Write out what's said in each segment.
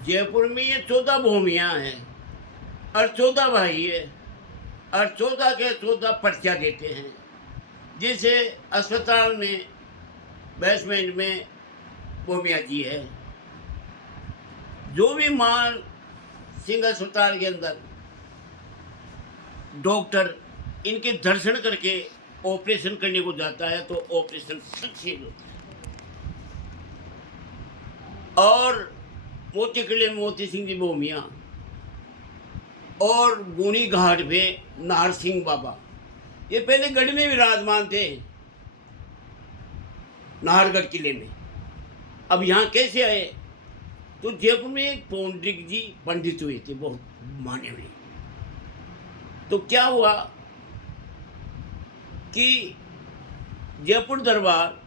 जयपुर में ये 14 भूमियाँ हैं और 14 भाई है और 14 के 14 पर्चा देते हैं। जैसे अस्पताल में बेसमेंट में भूमिया जी है, जो भी मान सिंह अस्पताल के अंदर डॉक्टर इनके दर्शन करके ऑपरेशन करने को जाता है तो ऑपरेशन सक्सेस होता है। और मोती किले में मोती सिंह जी भूमिया और गुणी घाट पे नाहर सिंह बाबा, ये पहले गढ़ में विराजमान थे, नाहरगढ़ किले में। अब यहाँ कैसे आए? तो जयपुर में एक पौंडरिक जी पंडित हुए थे, बहुत माने हुए। तो क्या हुआ कि जयपुर दरबार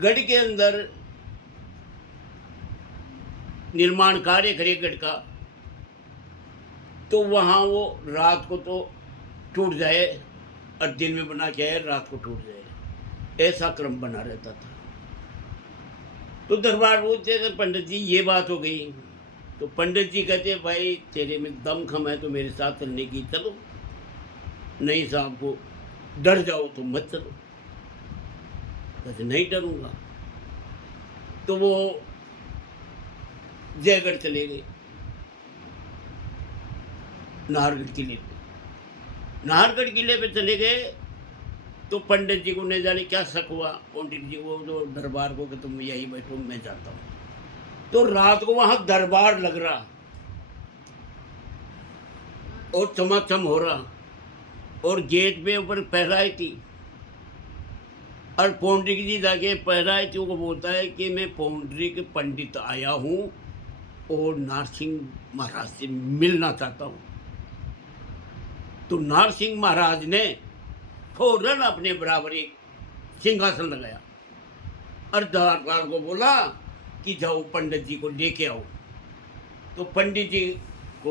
गढ़ के अंदर निर्माण कार्य करे गढ़ का, तो वहाँ वो रात को तो टूट जाए और दिन में बना के आए, रात को टूट जाए, ऐसा क्रम बना रहता था। तो दरबार बोलते थे पंडित जी ये बात हो गई। तो पंडित जी कहते भाई तेरे में दम खम है तो मेरे साथ चलने की चलो, नहीं साहब को डर जाओ तो मत चलो। कहते नहीं डरूंगा। तो वो जयगढ़ चले गए, नाहरगढ़ किले पे। नाहरगढ़ किले पे चले गए तो पंडित जी को नहीं जाने क्या शक हुआ, पंडित जी को जो दरबार को कि तुम यही बैठो मैं जाता हूँ। तो रात को वहां दरबार लग रहा और चमाचम हो रहा और गेट पे ऊपर पहराई थी और पौंडरिक जी जाके पहराई थी को बोलता है कि मैं पौंडरिक पंडित आया हूँ और नारसिंह महाराज से मिलना चाहता हूँ। तो नारसिंह महाराज ने फौरन अपने बराबर एक सिंहासन लगाया और दरबार को बोला कि जाओ पंडित जी को लेके आओ। तो पंडित जी को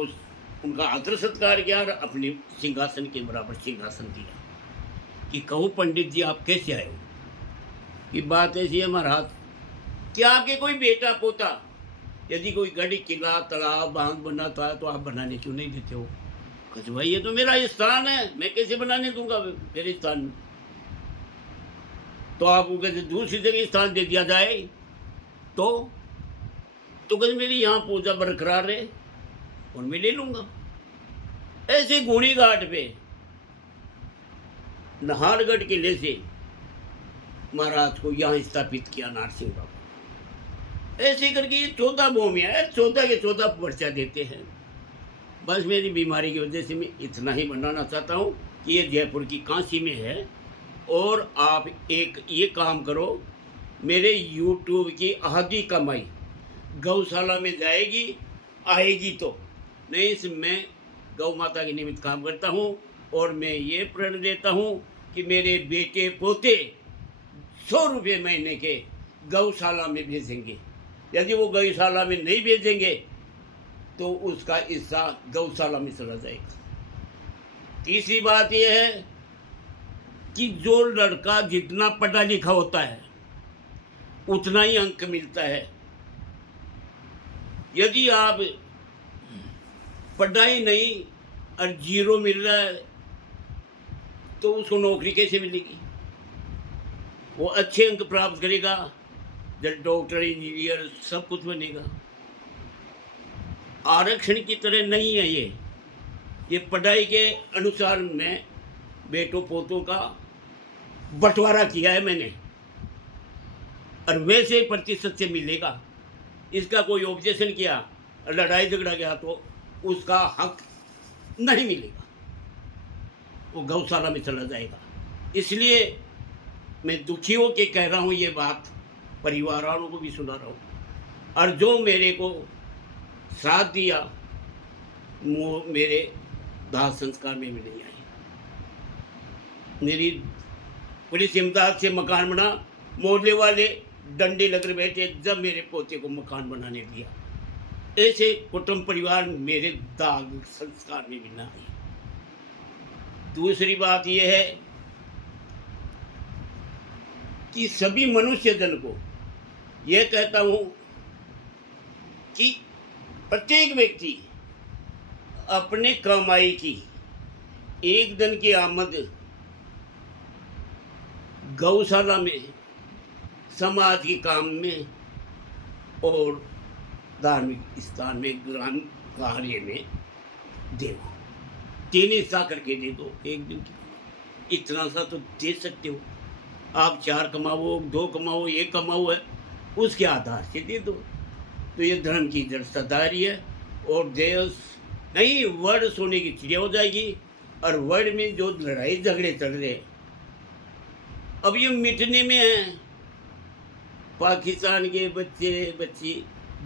उनका आदर सत्कार किया और अपने सिंहासन के बराबर सिंहासन दिया कि कहो पंडित जी आप कैसे आए हो? कि बात ऐसी है महाराज कि आपके कोई बेटा पोता यदि कोई गढ़ किला तालाब बांध बनाता है तो आप बनाने क्यों नहीं देते हो? कहते भाई ये तो मेरा स्थान है, मैं कैसे बनाने दूंगा मेरे स्थान में? तो आप कहते दूसरी जगह स्थान दे दिया जाए तो कहते मेरी यहाँ पूजा बरकरार है और मैं ले लूंगा। ऐसे गुणी घाट पे नाहरगढ़ किले से महाराज को यहाँ स्थापित किया नारसिंह बाबा। ऐसे करके ये 14 भूमियाँ है, 14 के 14 पर्चा देते हैं। बस मेरी बीमारी की वजह से मैं इतना ही बनाना चाहता हूँ कि ये जयपुर की काशी में है। और आप एक ये काम करो, मेरे YouTube की आधी कमाई गौशाला में जाएगी, आएगी तो नहीं, इसमें गौ माता के निमित्त काम करता हूँ। और मैं ये प्रण देता हूँ कि मेरे बेटे पोते 100 रुपये महीने के गौशाला में भेजेंगे। यदि वो गौशाला में नहीं भेजेंगे तो उसका हिस्सा गौशाला में चला जाएगा। तीसरी बात यह है कि जो लड़का जितना पढ़ा लिखा होता है उतना ही अंक मिलता है। यदि आप पढ़ाई नहीं और 0 मिल रहा है तो उसको नौकरी कैसे मिलेगी? वो अच्छे अंक प्राप्त करेगा, जब डॉक्टर इंजीनियर सब कुछ बनेगा। आरक्षण की तरह नहीं है ये पढ़ाई के अनुसार मैं बेटों पोतों का बंटवारा किया है मैंने और वैसे प्रतिशत से मिलेगा। इसका कोई ऑब्जेक्शन किया और लड़ाई झगड़ा गया तो उसका हक नहीं मिलेगा, वो गौशाला में चला जाएगा। इसलिए मैं दुखी हो के कह रहा हूँ ये बात, परिवार वालों को भी सुना रहा हूँ। और जो मेरे को साथ दिया वो मेरे दाह संस्कार में भी नहीं आई। मेरी पुलिस इमदाद से मकान बना, मोहल्ले वाले डंडे लग रहे बैठे जब मेरे पोते को मकान बनाने दिया। ऐसे कुटुंब परिवार मेरे दाग संस्कार में भी ना आई। दूसरी बात यह है कि सभी मनुष्य जन को यह कहता हूँ कि प्रत्येक व्यक्ति अपने कमाई की एक दिन की आमद गौशाला में, समाज के काम में और धार्मिक स्थान में, ग्राम कार्य में देना। 3 हिस्सा करके दे दो एक दिन की। इतना सा तो दे सकते हो। आप 4 कमाओ, 2 कमाओ, 1 कमाओ है, उसके आधार से दे दो। तो ये धर्म की जड़सादारी है। और देश नहीं, वर्ल्ड सोने की चिड़िया हो जाएगी। और वर्ल्ड में जो लड़ाई झगड़े चल रहे हैं अब ये मिटने में है। पाकिस्तान के बच्चे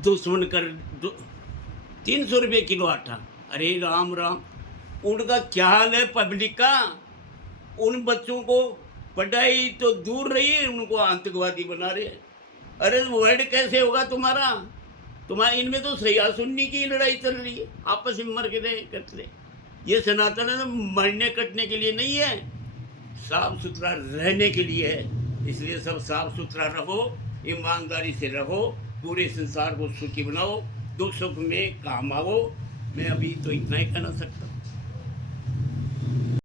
दुश्मन कर 300 रुपये किलो आटा। अरे राम राम, उनका क्या हाल है पब्लिक का। उन बच्चों को पढ़ाई तो दूर रही है, उनको आतंकवादी बना रहे हैं। अरे वर्ल्ड कैसे होगा तुम्हारा इनमें तो सया सुन्नी की लड़ाई चल रही है, आपस में मर के रहे कट रहे। ये सनातन है, मरने कटने के लिए नहीं है, साफ सुथरा रहने के लिए है। इसलिए सब साफ सुथरा रहो, ईमानदारी से रहो, पूरे संसार को सुखी बनाओ, दुख सुख में काम आओ। मैं अभी तो इतना ही कहना सकता हूँ।